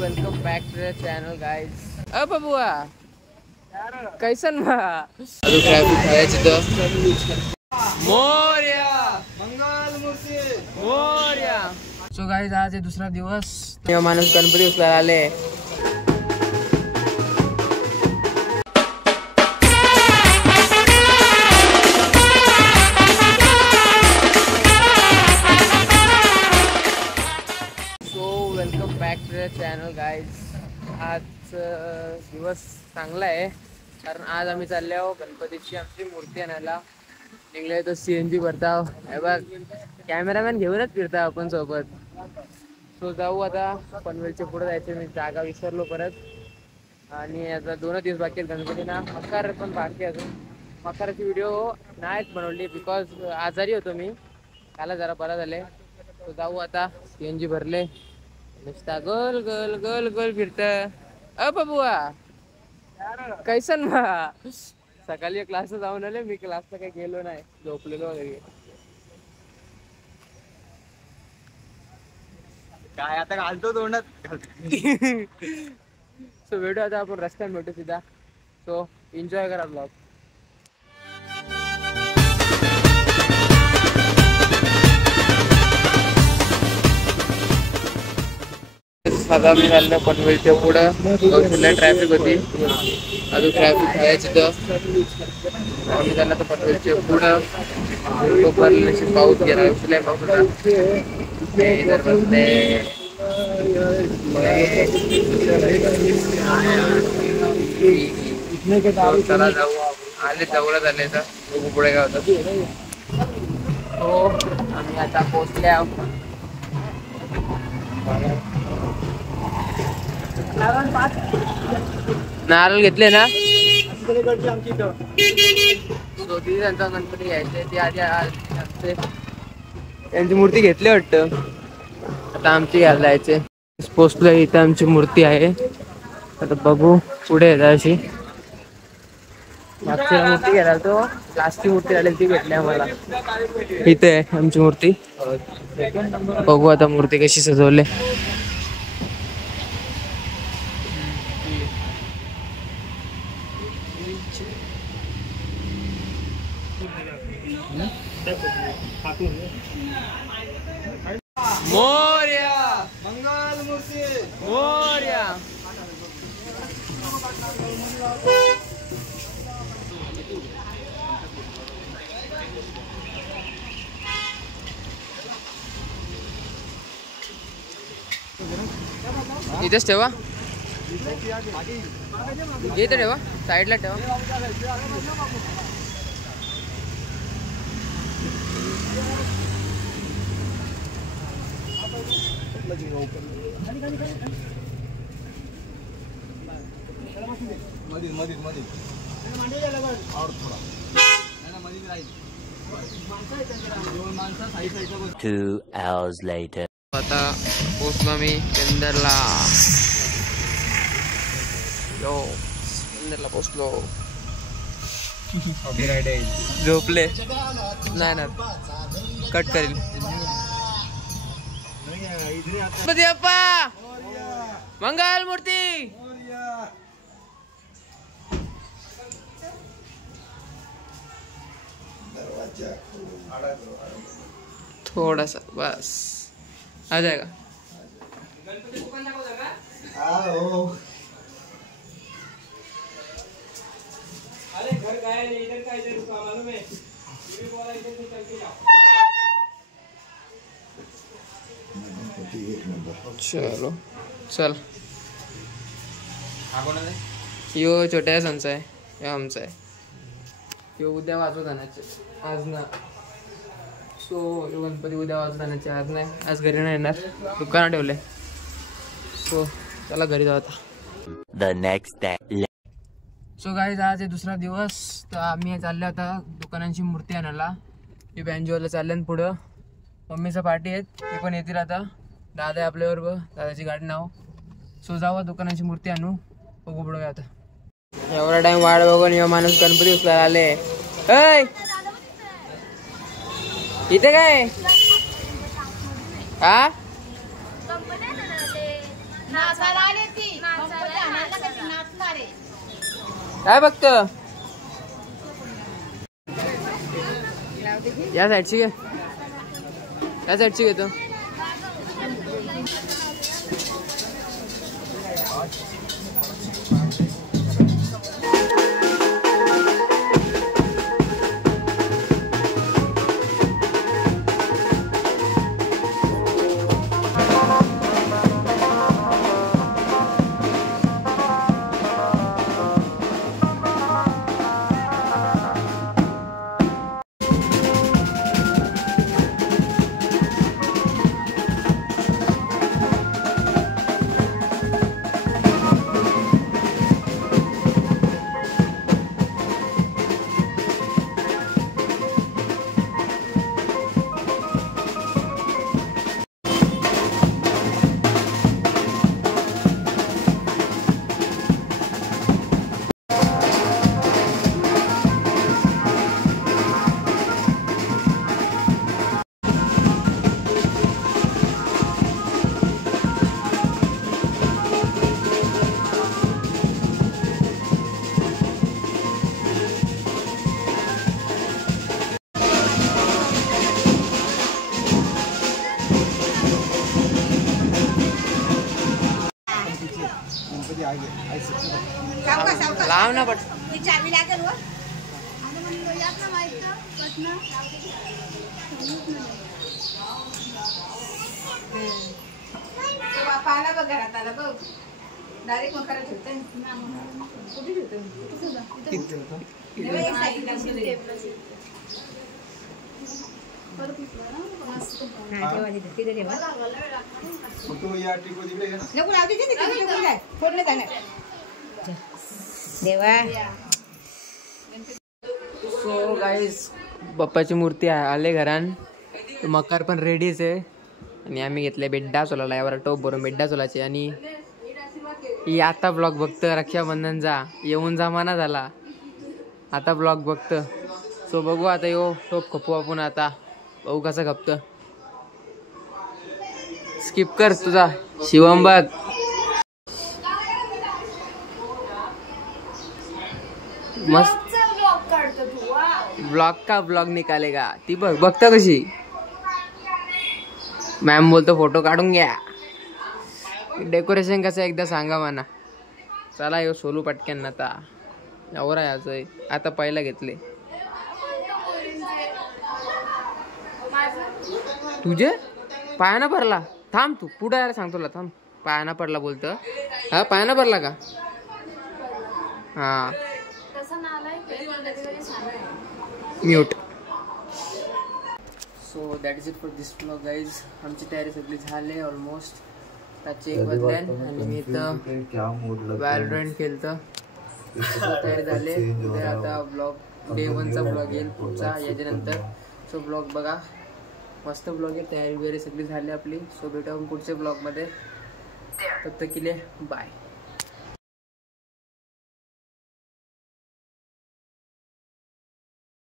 Welcome back to the channel guys. बबुआ कैसन बा अजून ट्रॅफिक आहे तिथं. मोरया मंगल मूर्ती मोरया. सो गाइस आज आहे दुसरा दिवस. माणूस गणपती उचलायला आले. Welcome back to the channel guys. आज दिवस चांगला आहे कारण आज आम्ही चालले आहो गणपतीची आमची मूर्ती आणायला. निघले तर CNG भरताव. बघ कॅमेरामॅन घेऊनच फिरता आपण सोबत. सो जाऊ आता पनवेलच्या पुढे जायचे. मी जागा विसरलो परत. आणि आता 2 दिवस बाकी आहेत गणपतीना. मकर पण बाकी अजून. मकराची व्हिडिओ नाहीच बनवली बिकॉज आजारी होतो मी. काल जरा बरा झाले. सो जाऊ आता. CNG भरले. नुसता गोल गोल गोल गोल फिरत. बबुआ कैसन बा. सकाळी क्लासला जाऊन आले. मी क्लासला काही गेलो नाही. झोपलेलो वगैरे. काय आता घालतो तोंडात. सो भेटू आता आपण रस्त्यात भेटू सीधा. सो एन्जॉय करा ब्लॉग. आता मी चाललो पनवेलच्या पुढं. ट्रॅफिक होती. अजून ट्रॅफिक आहे तिथं. आम्ही चाललो तर पनवेलच्या पुढं. पाऊस गेला. उचलाय पाऊस चला जाऊ. आले जवळच आले तर पुढे गाव होतं. हो आम्ही आता पोहोचले आहोत. नारळ घेतले ना. त्यांचा गणपती घ्यायचे ते आधी त्यांची मूर्ती घेतली वाटतं. आता आमची घ्यायला जायचे. पोचलो इथं आमची मूर्ती आहे. आता बघू पुढे येत अशी. मागची मूर्ती घ्यायला तो लास्टची मूर्ती आली ती भेटली आम्हाला. इथे आहे आमची मूर्ती. बघू आता मूर्ती कशी सजवले. मोरया मंगल मूर्ती मोरया. इथेच ठेवा. इथे ठेवा. साईडला ठेवा. Two hours later. आता पोचलो मी पेंदरला. यो पेंदरला पोचलो. झोपले नाही ना. कट करेल. अप्पा मंगल मूर्ती. थोड़ा सा बस आ जाएगा. चलो चल. यो छोट्या संच आहे. यो आमचा आहे. यो उद्या वाजवत आणायचे आज ना. सो यो गणपती उद्या वाजवत आणायचे आज नाही. आज घरी नाही येणार. दुकानात ठेवले. सो चला घरी जाऊ आता. The next day. So guys आज आहे दुसरा दिवस. तर आम्ही चालले आता दुकानांची मूर्ती आणायला. हे बँजोला चालले पुढं. मम्मीचं पार्टी आहेत ते पण येतील आता. दादा आहे आपल्याबरोबर. दादाची गाडी नाव. सो जाऊ दुकानाची मूर्ती आणू. बघू पुढं आता. एवढा टाइम वाट बघून यो माणूस गणपती उचलायला आले. इथे काय हा? काय बघत या साईडची घे या साईडची घेतो लाव ना पट पाला बघ घरात आला बघ डायरेक्ट मग खरं ठेवते कुठे देवा सो गाईज बाप्पाची मूर्ती आले घरान मकर पण रेडीच आहे आणि आम्ही घेतले बेड्डा चोलाला यावर टोप भरून बेड्डा चोलाचे आणि ही आता ब्लॉग बघतं रक्षाबंधनचा येऊन जमाना झाला आता ब्लॉग बघतं सो बघू आता यो टोप खपू आपण आता बघू कसं खपतं स्किप कर तुझा शिवम बघ मस्त ब्लॉग का ब्लॉग निकालेगा ती बघ बघता कशी मॅम बोलतो फोटो काढून घ्या डेकोरेशन कसं एकदा सांगा म्हणा चला यो सोलू पटक्यान आता एवढा याचं आता पहिला घेतले तुझे पायाना भरला थांब तू पुढे यायला सांगतो तुला थांब पायाना पडला बोलतं हा पायाना भरला का हा mute so that is it for this blog guys आमची तयारी सगळी झाली ऑलमोस्ट त्याची एक बदल्यान आणि मी इथं वॅलोरंट खेळतं तयारी झाले उद्या आता ब्लॉग डे 1चा ब्लॉग येईल पुढचा याच्यानंतर सो ब्लॉग बघा मस्त ब्लॉग आहे तयारी वगैरे सगळी झाली आपली सो भेटू आपण पुढच्या ब्लॉगमध्ये तब तक के लिए बाय